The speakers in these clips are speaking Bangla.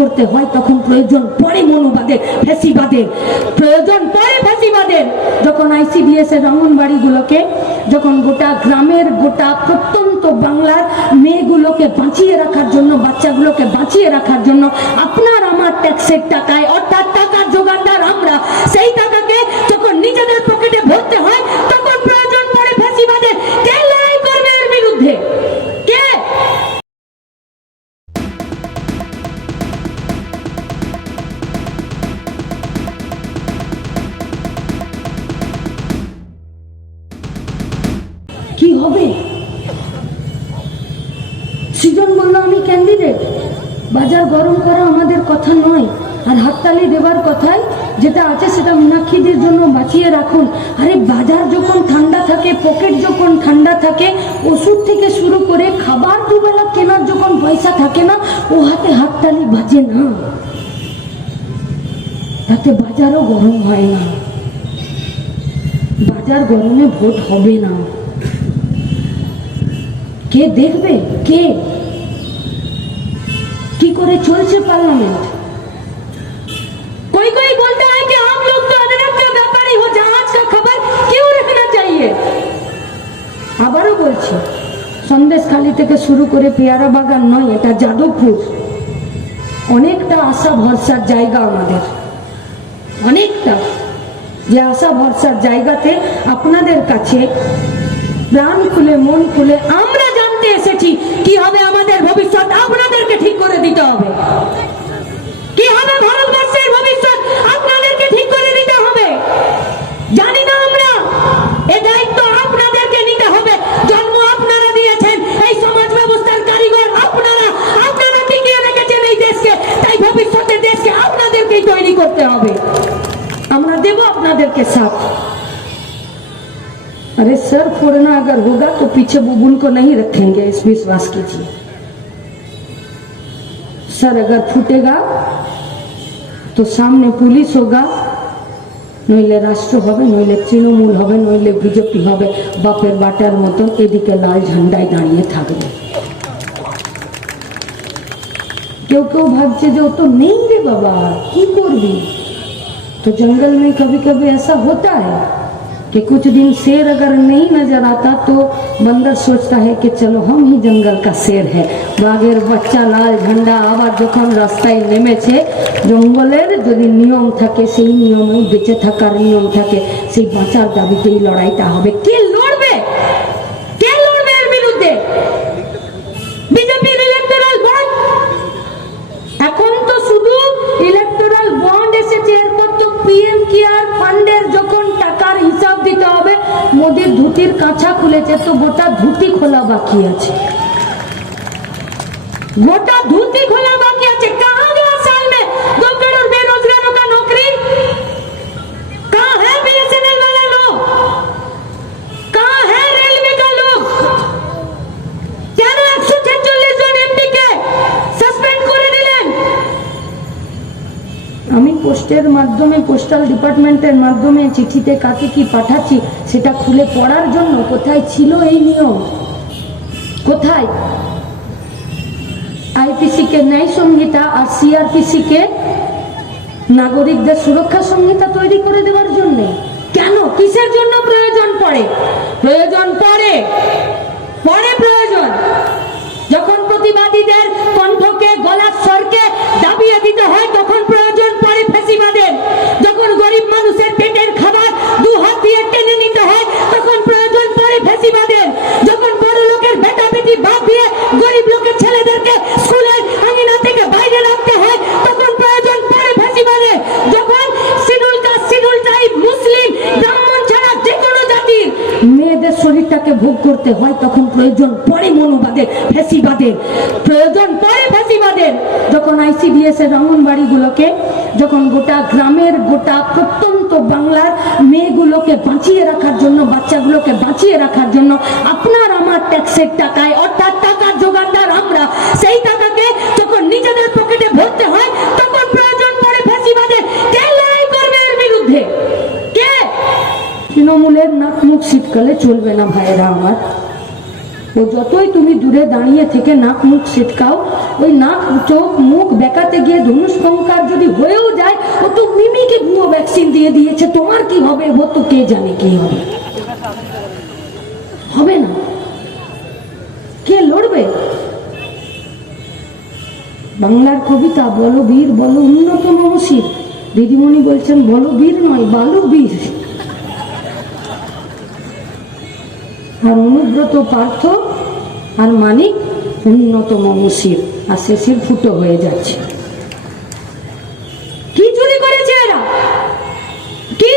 করতে হয় তখন প্রয়োজন পড়ে মনোবাদের ফ্যাসিবাদের প্রয়োজন পড়ে ফ্যাসিবাদের যখন আইসিডিএস এর অঙ্গনবাড়িগুলোকে, যখন গোটা গ্রামের গোটা প্রত্যন্ত বাংলার মেয়েগুলোকে বাঁচিয়ে রাখার জন্য, বাচ্চাগুলোকে বাঁচিয়ে রাখার জন্য, আপনার আমার ট্যাক্সের টাকায়, অর্থাৎ টাকার যোগানদার আমরা, সেই টাকাকে যখন নিজেদের হবে? সৃজন বলল, আমি ক্যান্ডিডেট বাজার গরম করা আমাদের কথা নয়, আর হাততালি দেবার কথাই যেটা আছে সেটা মীনাক্ষীদের জন্য বাঁচিয়ে রাখুন। আরে, বাজার যখন ঠান্ডা থাকে পকেট যখন ঠান্ডা থাকে, ওষুধ থেকে শুরু করে খাবার দুবেলা কেনার যখন পয়সা থাকে না, ও হাতে হাততালি বাজে না। তাতে বাজারও গরম হয় না। বাজার গরমে ভোট হবে না। কে দেখবে? কে? কি করে চলছে পার্লামেন্ট कोई আবারও বলছি, সন্দেশখালি থেকে শুরু করে পেয়ারা বাগান নয়, এটা যাদবপুর। অনেকটা আশা ভরসার জায়গা আমাদের। অনেকটা। যে আশা ভরসার জায়গাতে আপনাদের কাছে প্রাণ খুলে, মন খুলে আ अगर होगा तो पीछे बुबुल को नहीं रखेंगे इस विश्वास कीजिए सर अगर फूटेगा তো সামনে পুলিশ হোগা নইলে রাষ্ট্র হবে নইলে তৃণমূল হবে নইলে বিজেপি হবে বাপের বাটার মতন এদিকে লাল ঝান্ডায় দাঁড়িয়ে থাকবে কেউ কেউ ভাবছে যে ও তো নেই রে বাবা কি করবি तो जंगल में कभी कभी ऐसा होता है कि कुछ दिन शेर अगर नहीं नजर आता तो बंदर सोचता है कि चलो हम ही जंगल का शेर है বাঘের বাচ্চা লাল ঝান্ডা আবার যখন রাস্তায় নেমেছে জঙ্গলের যদি নিয়ম থাকে সেই নিয়মে বেঁচে থাকার নিয়ম থাকে সেই বাঁচার দাবিতেই লড়াইটা হবে কে মোদের ধুতির কাঁচা খুলেছে তো গোটা ধুতি খোলা বাকি আছে। গোটা ধুতি খোলা আমি পোস্টের মাধ্যমে, পোস্টাল ডিপার্টমেন্টের মাধ্যমে চিঠিতে কাকে কি পাঠাচ্ছি, সেটা খুলে পড়ার জন্য কোথায় ছিল এই নিয়ম? কোথায়? আইপিসি কে ন্যায় সংহিতা আর সিআরপিসি কে নাগরিকদের সুরক্ষা সংহিতা তৈরি করে দেওয়ার জন্য। কেন? কিসের জন্য প্রয়োজন পড়ে? প্রয়োজন পড়ে। পড়ে প্রয়োজন। যখন প্রতিবাদীদের কণ্ঠকে, গলার স্বরকে দাবিয়ে দিতে হয়, তখন প্রয়োজন পড়ে ফেসিবাদের যখন গরিব মানুষের পেটের খাবার দু হাত দিয়ে টেনে নিতে হয় তখন প্রয়োজন পড়ে ফেসিবাদের যখন বড় লোকের বেটা বেটি বাদ দিয়ে গরিব লোকের ছেলেদেরকে স্কুলের আঙিনা থেকে বাইরে রাখতে হয় তখন প্রয়োজন পড়ে ফেসিবাদের যখন শিডিউল কাস্ট শিডিউল ট্রাইব মুসলিম ব্রাহ্মণ ছাড়া যে কোনো জাতির শরীরটাকে ভোগ করতে হয়, তখন প্রয়োজন পরে মনোবাদের ফ্যাসিবাদের। প্রয়োজন পরে ফ্যাসিবাদের। যখন আইসিডিএস এর অঙ্গনবাড়িগুলোকে, যখন গোটা গ্রামের গোটা প্রত্যন্ত বাংলার মেয়েগুলোকে বাঁচিয়ে রাখার জন্য, বাচ্চাগুলোকে বাঁচিয়ে রাখার জন্য, আপনার আমার ট্যাক্সের টাকায় অর্থাৎ টাকার যোগানদার আমরা সেই টাকাকে যখন নিজেদের পকেটে ভরতে হয় তখন প্রয়োজন পড়ে ফ্যাসিবাদের কে লড়াই করবে এর বিরুদ্ধে কে তৃণমূলের নাক মুখ শীতকালে চলবে না ভাইয়েরা আমার। ও যতই তুমি দূরে দাঁড়িয়ে থেকে নাক মুখ ছিটকাও, ওই নাক, চোখ, মুখ বেকাতে গিয়ে ধনুষ্কঙ্কার যদি হয়েও যায়, ও তো মিমিকে ভুয়ো ভ্যাকসিন দিয়ে দিয়েছে। তোমার কি হবে? ও তো কে জানে কি হবে? হবে না। কে লড়বে? বাংলার কবিতা, বলো বীর, বলো উন্নত নমশির দিদিমণি বলছেন, বলো বীর নয়, বালো বীর। আর অনুব্রত পার্থ আর মানিক উন্নত মুসির, আর শেষের ফুটো হয়ে যাচ্ছে। কি চুরি করেছে এরা? কি?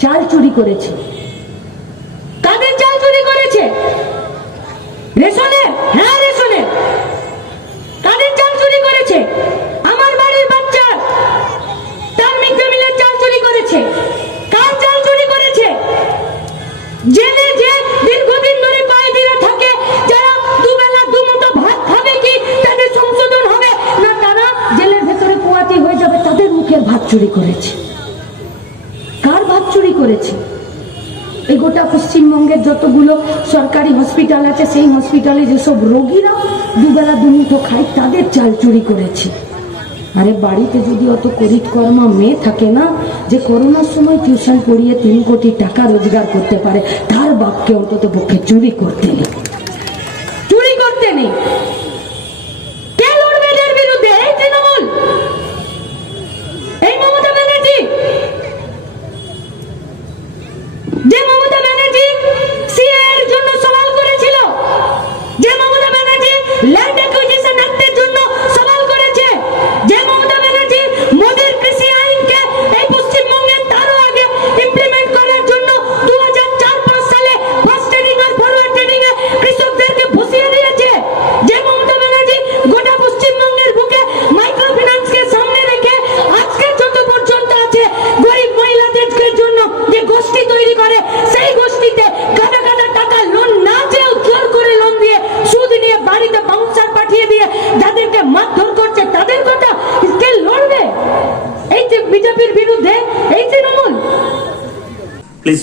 চাল চুরি করেছে। কাদের চাল চুরি করেছে? রেশনের? হ্যাঁ? চুরি করেছে। কার ভাত চুরি করেছে? এই গোটা পশ্চিমবঙ্গের যতগুলো সরকারি হসপিটাল আছে, সেই হসপিটালে যেসব রোগীরা দুবেলা দুমুঠো খায়, তাদের চাল চুরি করেছে। আরে বাড়িতে যদি অত করিত কর্মা মেয়ে থাকে না, যে করোনার সময় টিউশন পড়িয়ে তিন কোটি টাকা রোজগার করতে পারে, তার বাপকে অন্তত পক্ষে চুরি করতে নেই চুরি করতে নেই কে লড়বে এদের বিরুদ্ধে এই তৃণমূল এই মমতা ব্যানার্জি যে মমতা ব্যানার্জি সিএ এর জন্য সওয়াল করেছিল যে মমতা ব্যানার্জি ল্যান্ড অ্যাকুইজিশন অ্যাক্টের জন্য সওয়াল করেছে যে মমতা ব্যানার্জি মোদির কৃষি আইনকে এই পশ্চিমবঙ্গে তারও আগে ইমপ্লিমেন্ট করার জন্য দু হাজার চার পাঁচ সালে ফার্স্ট ট্রেডিং আর ফরওয়ার্ড ট্রেডিং এ কৃষকদেরকে বসিয়ে দিয়েছে যে মমতা ব্যানার্জি গোটা পশ্চিমবঙ্গের বুকে মাইক্রো ফিন্যান্সকে সামনে রেখে আজকে যত পর্যন্ত আছে গরিব মহিলাদের জন্য যে গোষ্ঠী তৈরি করে সেই গোষ্ঠীতে কাটা কাটা টাকা লোন না চেয়েও জোর করে লোন দিয়ে সুদ নিয়ে বাড়িতে বাউন্সার পাঠিয়ে দিয়ে যাদেরকে মারধর করছে তাদের কথা কে লড়বে এই যে বিজেপির বিরুদ্ধে এই তৃণমূল প্লিজ